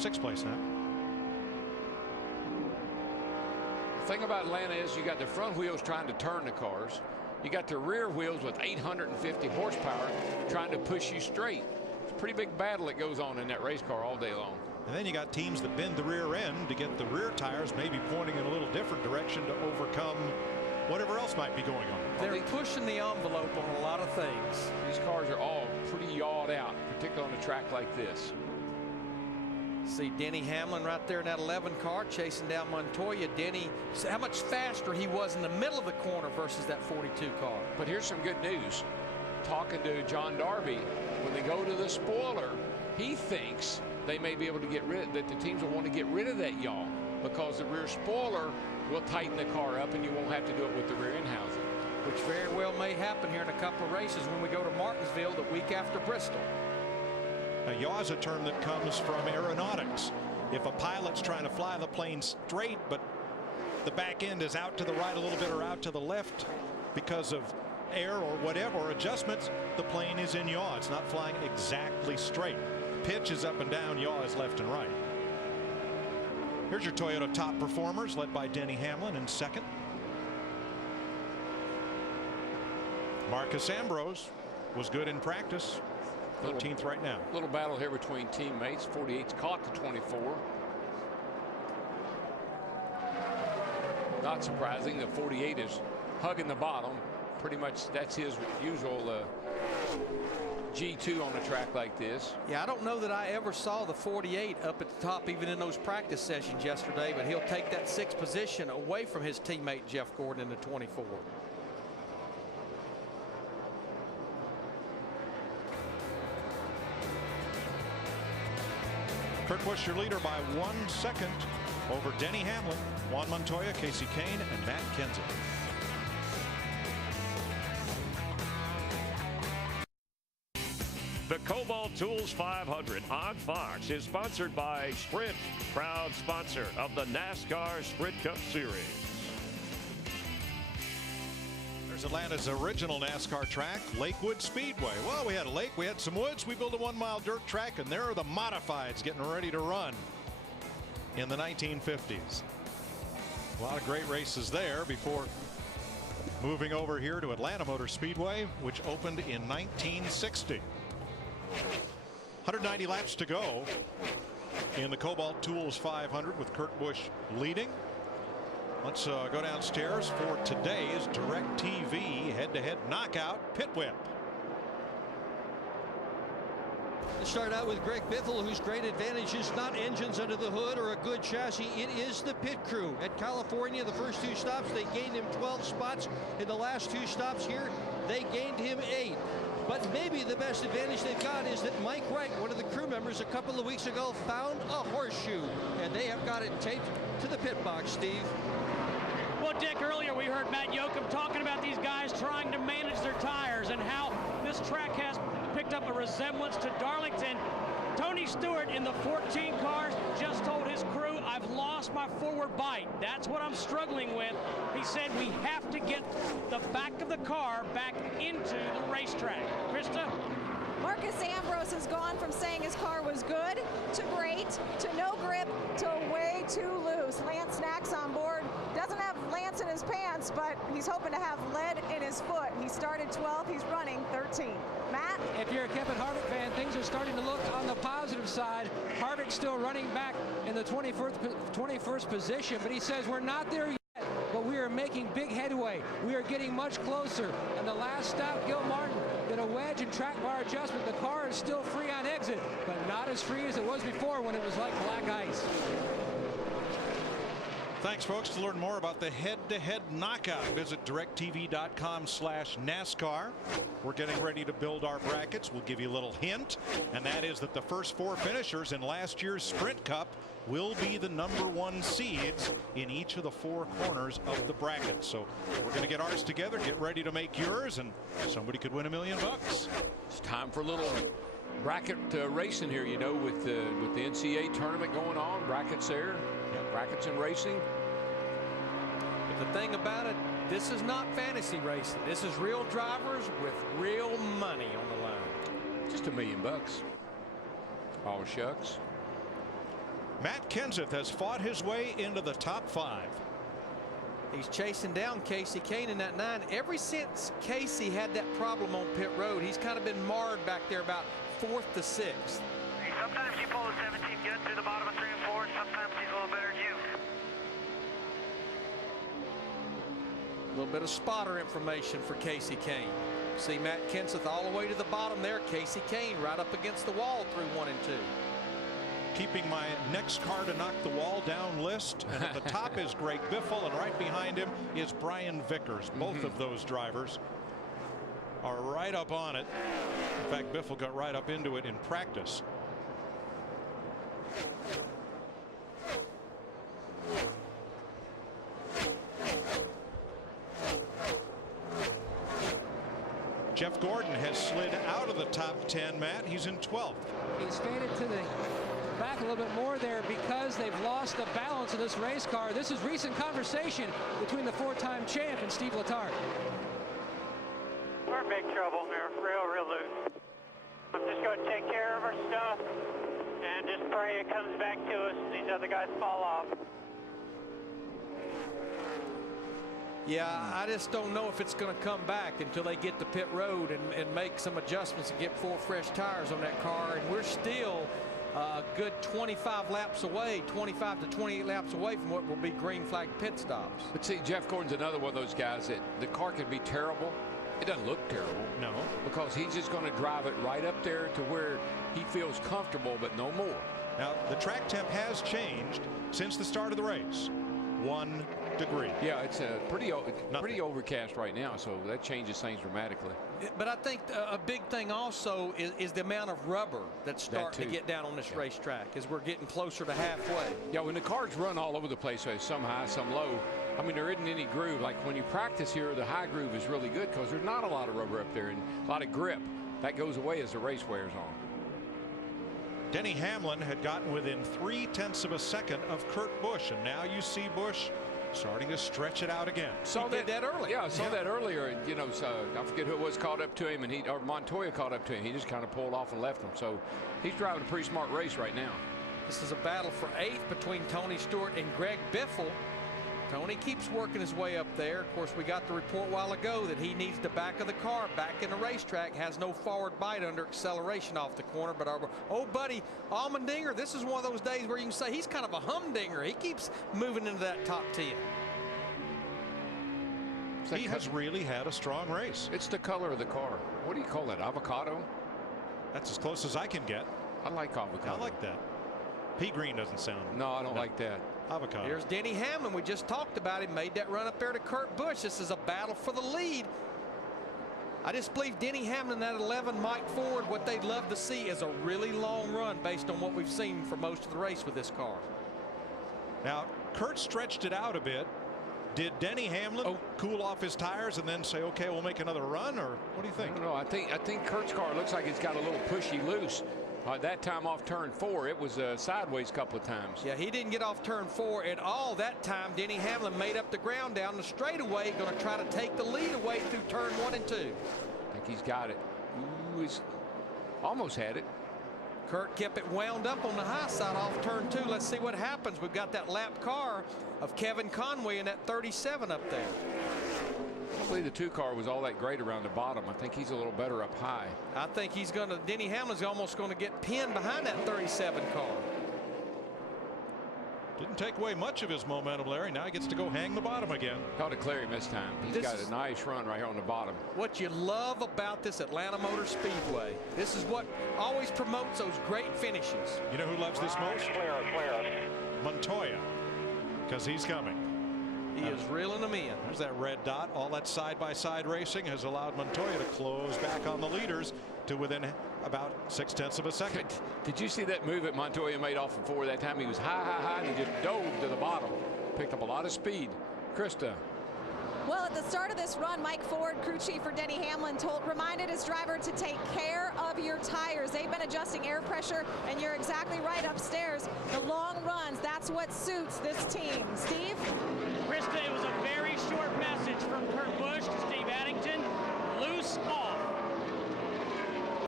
sixth place now. The thing about Atlanta is you got the front wheels trying to turn the cars. You got the rear wheels with 850 horsepower trying to push you straight. It's a pretty big battle that goes on in that race car all day long. And then you got teams that bend the rear end to get the rear tires maybe pointing in a little different direction to overcome whatever else might be going on. They're pushing the envelope on a lot of things. These cars are all pretty yawed out, particularly on a track like this. See Denny Hamlin right there in that 11 car chasing down Montoya. Denny, how much faster he was in the middle of the corner versus that 42 car. But here's some good news. Talking to John Darby, when they go to the spoiler, he thinks they may be able to get rid, that the teams will want to get rid of that yaw because the rear spoiler will tighten the car up and you won't have to do it with the rear end housing. Which very well may happen here in a couple of races when we go to Martinsville the week after Bristol. A yaw is a term that comes from aeronautics. If a pilot's trying to fly the plane straight, but the back end is out to the right a little bit or out to the left because of air or whatever, or adjustments, the plane is in yaw. It's not flying exactly straight. Pitch is up and down, yaw is left and right. Here's your Toyota top performers, led by Denny Hamlin in second. Marcus Ambrose was good in practice. 13th right now. Little battle here between teammates. 48's caught the 24. Not surprising that 48 is hugging the bottom. Pretty much that's his usual G2 on a track like this. Yeah, I don't know that I ever saw the 48 up at the top even in those practice sessions yesterday, but he'll take that 6th position away from his teammate Jeff Gordon in the 24. Kurt Busch, your leader by 1 second over Denny Hamlin, Juan Montoya, Casey Kane, and Matt Kenseth. The Kobalt Tools 500 on Fox is sponsored by Sprint, proud sponsor of the NASCAR Sprint Cup Series. There's Atlanta's original NASCAR track, Lakewood Speedway. Well, we had a lake, we had some woods, we built a 1-mile dirt track, and there are the modifieds getting ready to run in the 1950s. A lot of great races there before moving over here to Atlanta Motor Speedway, which opened in 1960. 190 laps to go in the Kobalt Tools 500 with Kurt Busch leading. Let's go downstairs for today's DirecTV head-to-head knockout pit whip. Let's start out with Greg Biffle, whose great advantage is not engines under the hood or a good chassis. It is the pit crew. At California, the first 2 stops, they gained him 12 spots. In the last 2 stops here, they gained him 8. But maybe the best advantage they've got is that Mike Wright, one of the crew members a couple of weeks ago, found a horseshoe, and they have got it taped to the pit box, Steve. Well, Dick, earlier we heard Matt Yoakum talking about these guys trying to manage their tires and how this track has picked up a resemblance to Darlington. Tony Stewart in the 14 cars just told his crew, I've lost my forward bite. That's what I'm struggling with. He said we have to get the back of the car back into the racetrack. Krista? Marcus Ambrose has gone from saying his car was good to great to no grip to way too loose. Lance Snacks on board. Doesn't have Lance in his pants, but he's hoping to have lead in his foot. He started 12th. He's running 13th. Matt? If you're a Kevin Harvick fan, things are starting to look on the positive side. Harvick's still running back in the 21st position, but he says we're not there yet. But we are making big headway. We are getting much closer. And the last stop, Gil Martin did a wedge and track bar adjustment. The car is still free on exit, but not as free as it was before when it was like black ice. Thanks, folks. To learn more about the head-to-head knockout, visit directv.com/NASCAR. We're getting ready to build our brackets. We'll give you a little hint, and that is that the first 4 finishers in last year's Sprint Cup will be the #1 seeds in each of the 4 corners of the bracket. So we're going to get ours together, get ready to make yours, and somebody could win $1 million. It's time for a little bracket racing here, you know, with the NCAA tournament going on. Brackets there. Brackets and racing. But the thing about it, this is not fantasy racing. This is real drivers with real money on the line. Just $1 million. Oh, shucks. Matt Kenseth has fought his way into the top 5. He's chasing down Casey Kane in that 9. Ever since Casey had that problem on pit road, he's kind of been marred back there about 4th to 6th. Sometimes you pull a 17 good through the bottom of 3 and 4. Sometimes he's a little better than you. A little bit of spotter information for Casey Kane. See Matt Kenseth all the way to the bottom there. Casey Kane right up against the wall through 1 and 2. Keeping my next car to knock the wall down list. And at the top is Greg Biffle, and right behind him is Brian Vickers. Both of those drivers are right up on it. In fact, Biffle got right up into it in practice. Jeff Gordon has slid out of the top 10, Matt. He's in 12th. He's faded to the back a little bit more there because they've lost the balance of this race car. This is recent conversation between the 4-time champ and Steve Letarte. We're in big trouble here, real loose. I'm just going to take care of our stuff and just pray it comes back to us and these other guys fall off. Yeah, I just don't know if it's going to come back until they get to pit road and make some adjustments and get 4 fresh tires on that car. And we're still a good 25 laps away, 25 to 28 laps away from what will be green flag pit stops. But see, Jeff Gordon's another one of those guys that the car can be terrible. It doesn't look terrible. No. Because he's just going to drive it right up there to where he feels comfortable, but no more. Now, the track temp has changed since the start of the race. 1 degree. Yeah, it's a pretty overcast right now, so that changes things dramatically. But I think a big thing also is the amount of rubber that's starting to get down on this racetrack as we're getting closer to halfway. Yeah, when the cars run all over the place, so some high, some low, I mean, there isn't any groove. Like when you practice here, the high groove is really good because there's not a lot of rubber up there and a lot of grip. That goes away as the race wears on. Denny Hamlin had gotten within 0.3 of a second of Kurt Busch, and now you see Busch starting to stretch it out again. Saw that earlier. Yeah, I saw that earlier. And, you know, so I forget who it was caught up to him, and or Montoya caught up to him. He just kind of pulled off and left him. So he's driving a pretty smart race right now. This is a battle for 8th between Tony Stewart and Greg Biffle. Tony keeps working his way up there. Of course, we got the report a while ago that he needs the back of the car back in the racetrack, has no forward bite under acceleration off the corner. But our old buddy Allmendinger, this is one of those days where you can say he's kind of a humdinger. He keeps moving into that top 10. He has really had a strong race. It's the color of the car. What do you call that? Avocado? That's as close as I can get. I like avocado. I like that. Pea green doesn't sound. No, I don't like that. Avocado. Here's Denny Hamlin. We just talked about him. Made that run up there to Kurt Busch. This is a battle for the lead. I just believe Denny Hamlin at 11, Mike Ford, what they'd love to see is a really long run based on what we've seen for most of the race with this car. Now, Kurt stretched it out a bit. Did Denny Hamlin cool off his tires and then say, okay, we'll make another run, or what do you think? No, I think Kurt's car looks like it's got a little pushy loose. That time off turn 4, it was sideways a couple of times. Yeah, he didn't get off turn 4 at all that time. Denny Hamlin made up the ground down the straightaway, going to try to take the lead away through turn 1 and 2. I think he's got it. Ooh, he's almost had it. Kurt kept it wound up on the high side off turn 2. Let's see what happens. We've got that lap car of Kevin Conway in that 37 up there. Hopefully the 2 car was all that great around the bottom. I think he's a little better up high. I think he's going to, Denny Hamlin's almost going to get pinned behind that 37 car. Didn't take away much of his momentum, Larry. Now he gets to go hang the bottom again. Got to clear him this time. He's got a nice run right here on the bottom. What you love about this Atlanta Motor Speedway, this is what always promotes those great finishes. You know who loves this most? Clear. Montoya, because he's coming. He is reeling them in. There's that red dot. All that side-by-side racing has allowed Montoya to close back on the leaders to within about 0.6 of a second. Did you see that move that Montoya made off of 4 that time? He was high, and he just dove to the bottom. Picked up a lot of speed. Krista. Well, at the start of this run, Mike Ford, crew chief for Denny Hamlin, reminded his driver to take care of your tires. They've been adjusting air pressure, and you're exactly right upstairs. The long runs, that's what suits this team. Steve? Krista, it was a very short message from Kurt Busch to Steve Addington. Loose off.